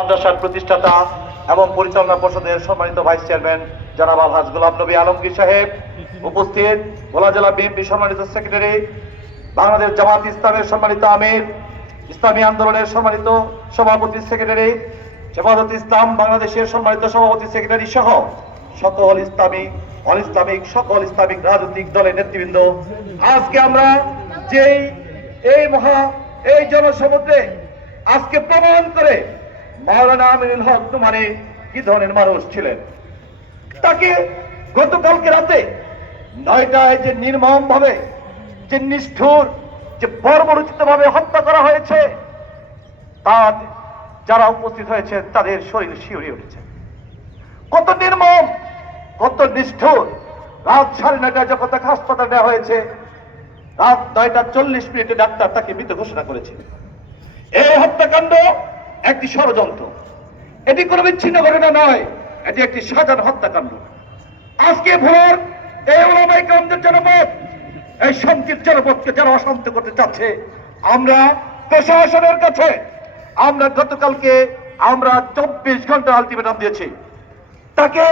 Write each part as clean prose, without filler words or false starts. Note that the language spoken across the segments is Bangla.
মাদ্রাসার প্রতিষ্ঠাতা এবং পরিচালনা পর্ষদের সম্মানিত ভাইস চেয়ারম্যান জনাব আলহাজ গোলাম নবী আলমগীর সাহেব, উপস্থিত ভোলা জেলা বিএনপি সম্মানিত সেক্রেটারি, বাংলাদেশ জামাত ইসলামের সম্মানিত আমির, ইসলামী আন্দোলনের সম্মানিত সভাপতি সেক্রেটারি, হেফাজত ইসলাম বাংলাদেশের সম্মানিত সভাপতি সেক্রেটারি সহ সকল ইসলামিক অন ইসলামিক সকল ইসলামিক রাজনৈতিক দলের নেতৃবৃন্দ, আজকে আমরা যেই এই জনসমুদ্রে আজকে প্রমাণ করে মাওলানা আমিনুল হক নোমানী কি ধরনের মানুষ ছিলেন। তাকে গতকালকে রাতে 9টায় যে নির্মম ভাবে, যে নিষ্ঠুর, যে বর্বরোচিত ভাবে হত্যা করা হয়েছে, তার যারা উপস্থিত হয়েছে তাদের শরীর শিউরে উঠেছে। কত নির্মম, কত নিষ্ঠুর। রাত 9:30টায় যখন তাকে হাসপাতালে নেওয়া হয়েছে, রাত 9:40 ডাক্তার তাকে মৃত ঘোষণা করেছে। এই হত্যাকাণ্ড একটি ষড়যন্ত্র, এটি কোনো বিচ্ছিন্ন ঘটনা নয়, এটি একটি সাজানো হত্যাকাণ্ড। আজকে ভোর এই ওলামায়ে কেরামদের জনপদ, এই শান্তির জনপদকে যারা অশান্ত করতে চাচ্ছে, আমরা প্রশাসনের কাছে গতকালকে 24 ঘন্টা আলটিমেটাম দিয়েছি। তাকে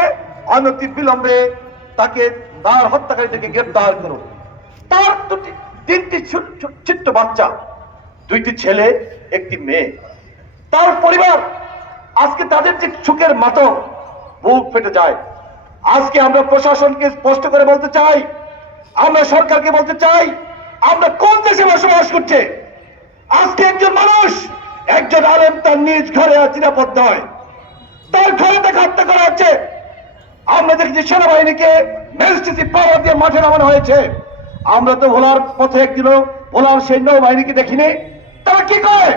অনতি বিলম্বে তার হত্যাকারীদেরকে গ্রেপ্তার করুন। তার 3টি ছোট্ট বাচ্চা, 2টি ছেলে, 1টি মেয়ে, তার পরিবার, আজকে তাদের যে সুখের মাতম, বুক ফেটে যায়। আজকে আমরা প্রশাসনকে স্পষ্ট করে বলতে চাই, আমরা সরকারকে বলতে চাই, আমরা কোন দেশে বসবাস করছে। আজকে একজন মানুষ, একজন আলেম তার নিজ ঘরে নিরাপদ নয়, তার ঘরে তাকে হত্যা করা হচ্ছে। আমরা দেখেছি সেনাবাহিনীকে ম্যাজিস্ট্রেসি পাওয়ার দিয়ে মাঠে নামানো হয়েছে। আমরা তো ভোলার পথে একদিনও ভোলার সেই নৌবাহিনীকে দেখিনি। তারা কি করে?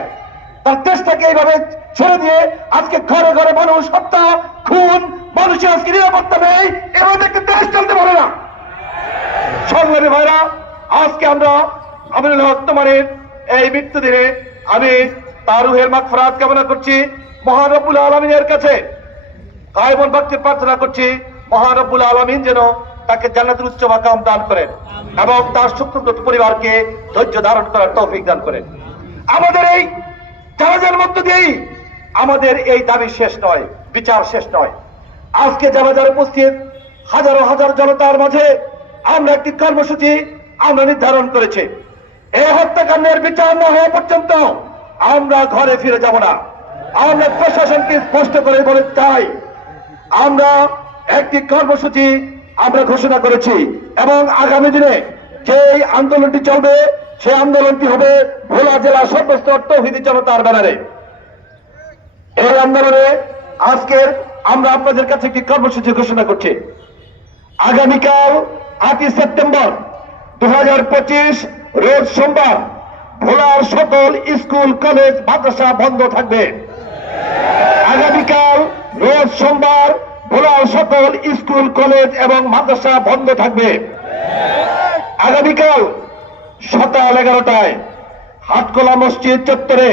তার দেশটাকে এইভাবে ছেড়ে দিয়ে আজকে ঘরে ঘরে মানুষ হত্যা, খুন, মানুষের আজকে নিরাপত্তা নেই, এভাবে একটি দেশ চলতে পারে না। সংগ্রামী ভাইরা, আজকে আমরা আমিনুল হক নোমানীর এই মৃত্যু দিনে আমি তার রুহের মাগফিরাত কামনা করছি। মহান রব্বুল আলামিনের কাছে কায়মন ভক্তির প্রার্থনা করছি, মহান রব্বুল আলামিন যেন তাকে জান্নাতুল উচ্চ মাকাম দান করেন এবং তার শোকসন্তপ্ত পরিবারকে ধৈর্য ধারণ করার তৌফিক দান করেন। আমাদের এই জানাজার মধ্য দিয়েই আমাদের এই দাবি শেষ নয়, বিচার শেষ নয়। আজকে জানাজার উপস্থিত হাজারো হাজার জনতার মাঝে আমরা একটি কর্মসূচি নির্ধারণ করেছি। এই হত্যাকাণ্ডের বিচার না হওয়া পর্যন্ত আমরা ঘরে ফিরে যাব না। আমরা প্রশাসনকে স্পষ্ট করে বলে চাই, আমরা একটি কর্মসূচি ঘোষণা করেছি এবং আগামী দিনে যে আন্দোলনটি চলবে, সেই আন্দোলনটি হবে ভোলা জেলা সর্বস্তর তৌহিদি জনতার ব্যানারে। এই আন্দোলনে আজকের আমরা আপনাদের কাছে একটি কর্মসূচি ঘোষণা করছি। আগামীকাল 8 সেপ্টেম্বর 2025 রোজ সোমবার ভোলার সকল স্কুল, কলেজ, মাদ্রাসা বন্ধ থাকবে। আগামীকাল রোজ সোমবার ভোলার সকল স্কুল, কলেজ এবং মাদ্রাসা বন্ধ থাকবে। আগামীকাল সকাল 11টায় হাটকোলা মসজিদ চত্বরে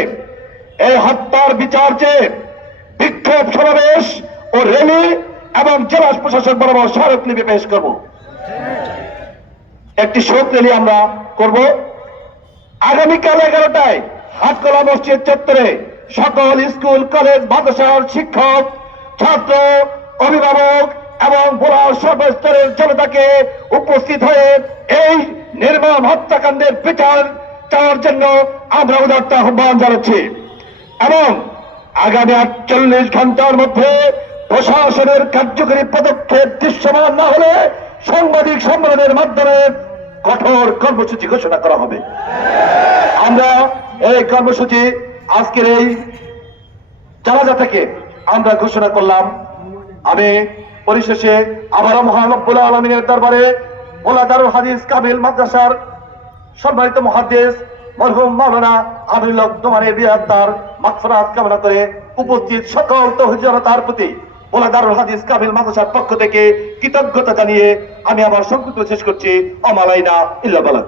এই হত্যার বিচার চেয়ে বিক্ষোভ সমাবেশ ও র্যালি এবং জেলা প্রশাসন বরাবর স্মারকলিপি পেশ করব। একটি শোক র্যালি আমরা করব। আগামীকাল 11টায় হাটকোলা মসজিদ চত্বরে সকল স্কুল, কলেজ, মাদ্রাসার শিক্ষক, ছাত্র, অভিভাবক এবং ভোলার সর্বস্তরের জনতাকে উপস্থিত হয়ে এই নির্মম হত্যাকাণ্ডের বিচার চাওয়ার জন্য আমরা উদাত্ত আহ্বান জানাচ্ছি এবং আগামী 48 ঘন্টার মধ্যে প্রশাসনের কার্যকরী পদক্ষেপ দৃশ্যমান না হলে সাংবাদিক সম্মেলনের মাধ্যমে কঠোর কর্মসূচি ঘোষণা করা হবে। আমরা এই কর্মসূচি আজকের এই জানাজা থেকে আমরা ঘোষণা করলাম। আমি পরিশেষে আবারও মহান রব্বুল আলামিনের দরবারে ভোলা দারুল হাদিস কামিল মাদ্রাসার সম্মানিত মুহাদ্দিস মরহুম মাওলানা আমিনুল হক নোমানীর বিরাত্মার মাগফিরাত কামনা করে উপস্থিত সকল তৌহিদি জনতার প্রতি ভোলা দারুল হাদিস কামিল মাদ্রাসার পক্ষ থেকে কৃতজ্ঞতা জানিয়ে আমি আমার সংক্ষিপ্ত শেষ করছি। আমালাইনা ইল্লা বালাগ।